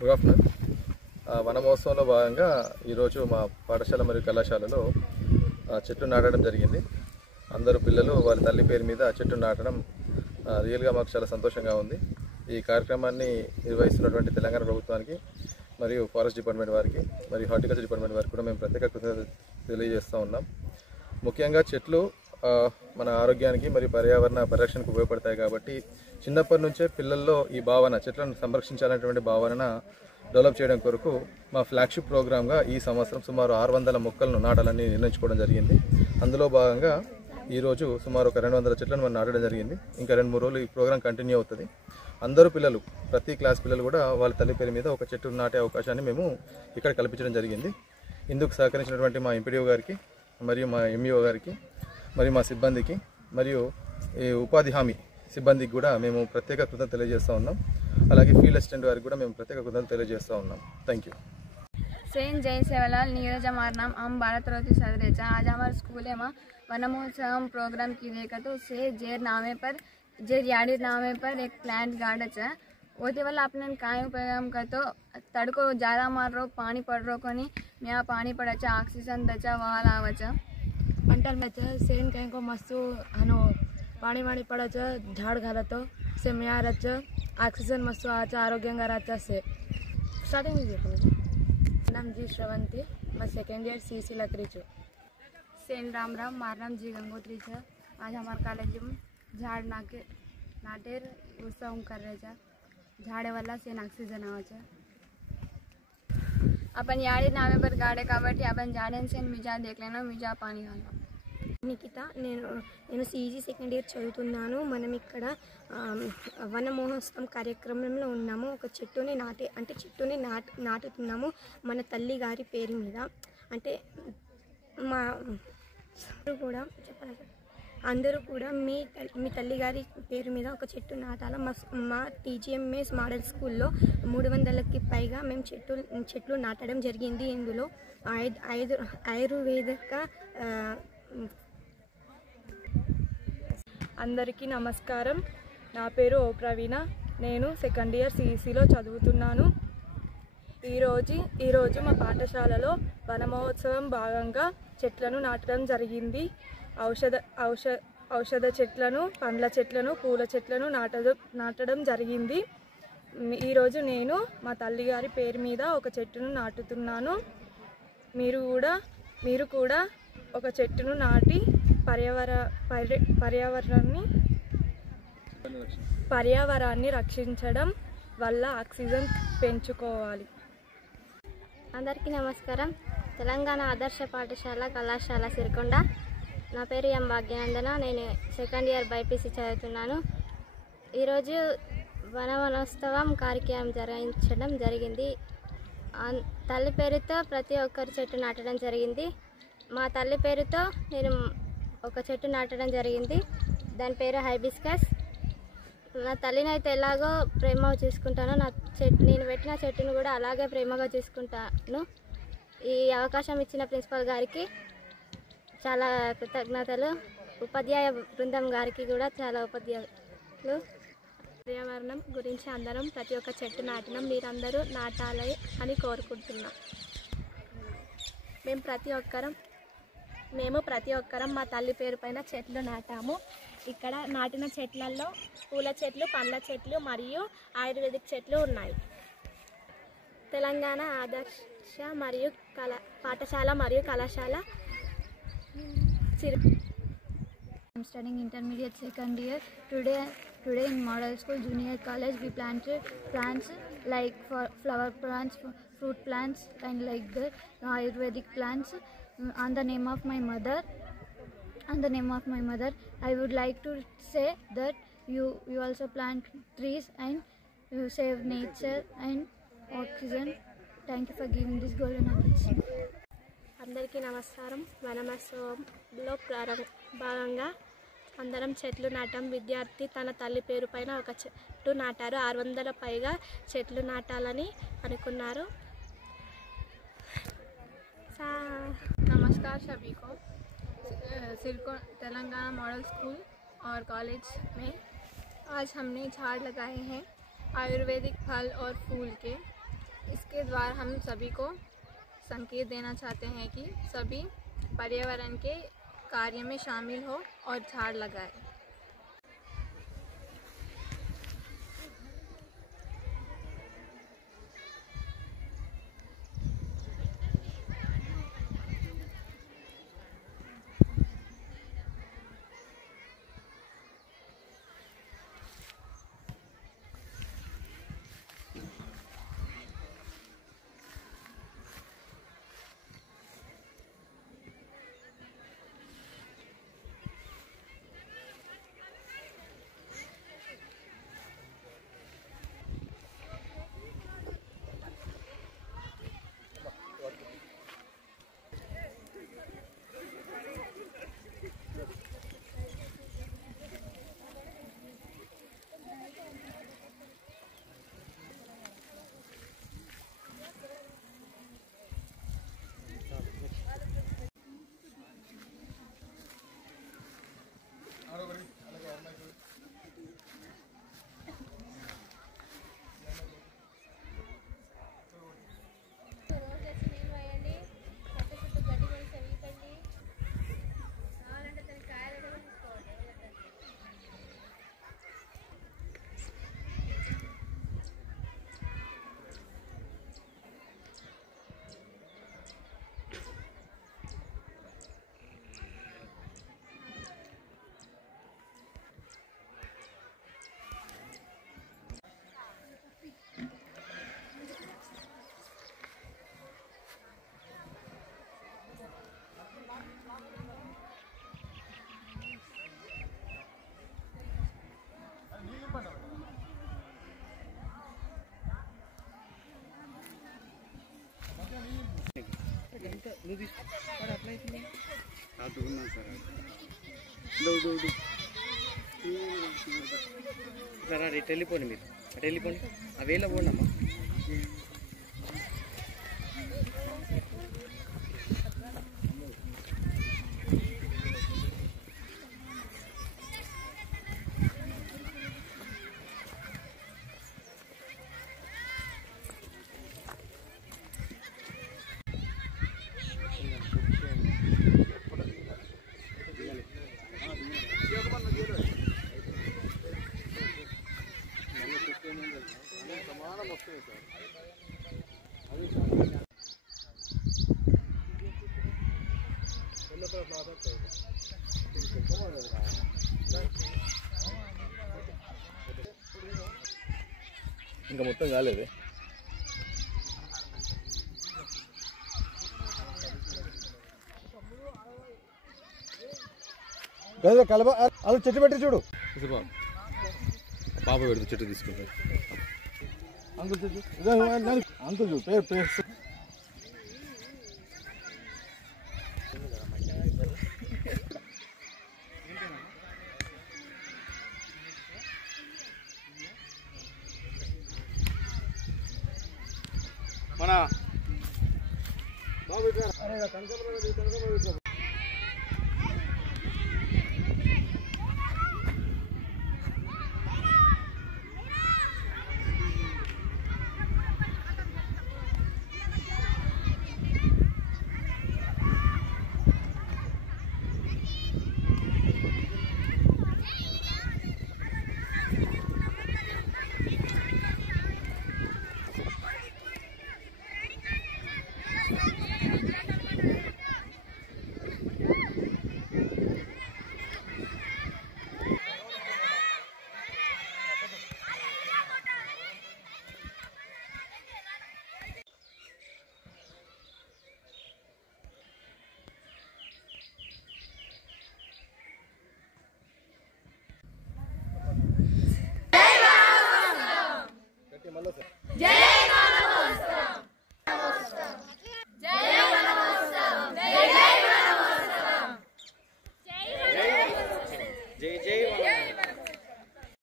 Good afternoon. వన మహోత్సవంలో భాగంగా ఈరోజు మా పాఠశాల మరియు కళాశాలలో చెట్లు నాటడం జరిగింది. అందరూ పిల్లలు వారి తల్లి పేరు మీద చెట్టు నాటడం రియల్గా మాకు చాలా సంతోషంగా ఉంది. ఈ కార్యక్రమాన్ని నిర్వహిస్తున్నటువంటి తెలంగాణ ప్రభుత్వానికి మరియు ఫారెస్ట్ డిపార్ట్మెంట్ వారికి మరియు హార్టికల్చర్ డిపార్ట్మెంట్ వారికి కూడా మేము ప్రత్యేక కృతజ్ఞతలు తెలియజేస్తూ ఉన్నాం. ముఖ్యంగా చెట్లు మన ఆరోగ్యానికి మరియు పర్యావరణ పరిరక్షణకు ఉపయోగపడతాయి కాబట్టి చిన్నప్పటి నుంచే పిల్లల్లో ఈ భావన, చెట్లను సంరక్షించాలనేటువంటి భావన డెవలప్ చేయడం కొరకు మా ఫ్లాగ్షిప్ ప్రోగ్రామ్గా ఈ సంవత్సరం సుమారు 600 మొక్కలను నాటాలని నిర్ణయించుకోవడం జరిగింది. అందులో భాగంగా ఈరోజు సుమారు ఒక 200 చెట్లను మనం నాటడం జరిగింది. ఇంకా 2-3 రోజులు ఈ ప్రోగ్రాం కంటిన్యూ అవుతుంది. అందరూ పిల్లలు, ప్రతి క్లాస్ పిల్లలు కూడా వాళ్ళ తల్లి పేరు మీద ఒక చెట్టు నాటే అవకాశాన్ని మేము ఇక్కడ కల్పించడం జరిగింది. ఇందుకు సహకరించినటువంటి మా ఎంపీడీఓ గారికి మరియు మా ఎంఈఓ గారికి మరియు మా సిబ్బందికి మరియు ఈ ఉపాధి హామీ సిబ్బందికి కూడా మేము ప్రత్యేక కృతజ్ఞతలు తెలియజేస్తూ ఉన్నాం. అలాగే ఫీల్డ్ అసిస్టెంట్ గారికి కూడా మేము ప్రత్యేక కృతజ్ఞతలు తెలియజేస్తూ ఉన్నాం. Thank you. सेन जय सेवालाल नीरज हमारा नाम हम भारत रोती सदरेचा। आज हमारे स्कूल में वन महोत्सव प्रोग्राम की देखा तो से जेर नामे पर जेर याडी नामे पर एक प्लांट गार्डन है होते वाला अपने काय प्रोग्राम कर तो तड़को ज़्यादा मार रो पानी पड़ रो को नहीं मैं पानी पड़ा ऑक्सीजन दचा वहाँ लावचा पंटल में सेन कहीं को मस्तु हनो पानी वाणी पड़ा झाड़ घाला तो से म्या रच ऑक्सीजन मस्तु आचा आरोग्य राचा से स्टार्टिंग नाम जी श्रवंती मैं सेकेंड ईयर सीसी लकरीचु। सेन राम राम मार नाम जी गंगोत्री है। आज हमारे कॉलेज में झाड़ नाटेर उत्सव कर रहे थे। झाड़े वाला सेन ऑक्सीजन आवा अपन याड़ी नामे पर गाड़े काबटी अपन झाड़े से मिजा देख लेना मिजा पानी वाला నిఖిత నేను సీజీ సెకండ్ ఇయర్ చదువుతున్నాను. మనం ఇక్కడ వన మహోత్సవం కార్యక్రమంలో ఉన్నాము. ఒక చెట్టుని నాటుతున్నాము మన తల్లి గారి పేరు మీద. అంటే మా అందరూ కూడా మీ తల్లి గారి పేరు మీద ఒక చెట్టు నాటాల. మా టీజీఎంఎస్ మోడల్ స్కూల్లో 300కి పైగా మేము చెట్లు నాటడం జరిగింది. ఇందులో 5 ఆయుర్వేదిక అందరికీ నమస్కారం. నా పేరు ఓ ప్రవీణ. నేను సెకండ్ ఇయర్ సిఈసిలో చదువుతున్నాను. ఈరోజు మా పాఠశాలలో వన మహోత్సవం భాగంగా చెట్లను నాటడం జరిగింది. ఔషధ చెట్లను, పండ్ల చెట్లను, పూల చెట్లను నాటడం జరిగింది. ఈరోజు నేను మా తల్లిగారి పేరు మీద ఒక చెట్టును నాటుతున్నాను. మీరు కూడా ఒక చెట్టును నాటి పర్యావరణాన్ని రక్షించడం వల్ల ఆక్సిజన్ పెంచుకోవాలి. అందరికీ నమస్కారం. తెలంగాణ ఆదర్శ పాఠశాల కళాశాల సిరికొండ. నా పేరు ఎం భాగ్యనందన. నేను సెకండ్ ఇయర్ బైపీసీ చదువుతున్నాను. ఈరోజు వనమహోత్సవం కార్యక్రమం నిర్వహించడం జరిగింది. తల్లి పేరుతో ప్రతి ఒక్కరు చెట్టు నాటడం జరిగింది. మా తల్లి పేరుతో నేను ఒక చెట్టు నాటడం జరిగింది. దాని పేరు హైబిస్కస్. నా తల్లిని అయితే ఎలాగో ప్రేమగా చూసుకుంటానో నేను పెట్టిన చెట్టును కూడా అలాగే ప్రేమగా చూసుకుంటాను. ఈ అవకాశం ఇచ్చిన ప్రిన్సిపల్ గారికి చాలా కృతజ్ఞతలు. ఉపాధ్యాయ బృందం గారికి కూడా చాలా ఉపాధ్యాయులు. పర్యావరణం గురించి అందరం ప్రతి ఒక్క చెట్టు నాటినాం. మీరందరూ నాటాలి అని కోరుకుంటున్నాం. మేము ప్రతి ఒక్కరం మా తల్లి పేరు పైన చెట్లు నాటాము. ఇక్కడ నాటిన చెట్లలో పూల చెట్లు, పండ్ల చెట్లు మరియు ఆయుర్వేదిక్ చెట్లు ఉన్నాయి. తెలంగాణ ఆదర్శ మరియు పాఠశాల మరియు కళాశాల I'm studying intermediate second year. Today in Model School Junior College we planted plants like flower plants, fruit plants and like the Ayurvedic plants. On the name of my mother, I would like to say that you also plant trees and you save nature and oxygen. Thank you for giving this golden opportunity. అందరికీ నమస్కారం. వనమహోత్సవంలో భాగంగా అందరం చెట్లు నాటాం. విద్యార్థి తన తల్లి పేరు పైన ఒక చెట్టు నాటారు. 600 పైగా చెట్లు నాటాలని అనుకున్నారు. नमस्कार सभी को। तेलंगाना मॉडल स्कूल और कॉलेज में आज हमने झाड़ लगाए हैं आयुर्वेदिक फल और फूल के। इसके द्वारा हम सभी को संकेत देना चाहते हैं कि सभी पर्यावरण के कार्य में शामिल हो और झाड़ लगाए। సరే అటు వెళ్ళిపోండి, మీరు అటు వెళ్ళిపోండి, అవి వెళ్ళిపోండి అమ్మా. ఇంకా మొత్తం కాలేదు. కలబ అది చెట్టు పెట్టి చూడు, బాబు పెడుతు చెట్టు తీసుకుంటారు. అంకుల్ చెట్టు అంకుల్ చూడు పేరు పేరు మన బాబు కనకమ్మ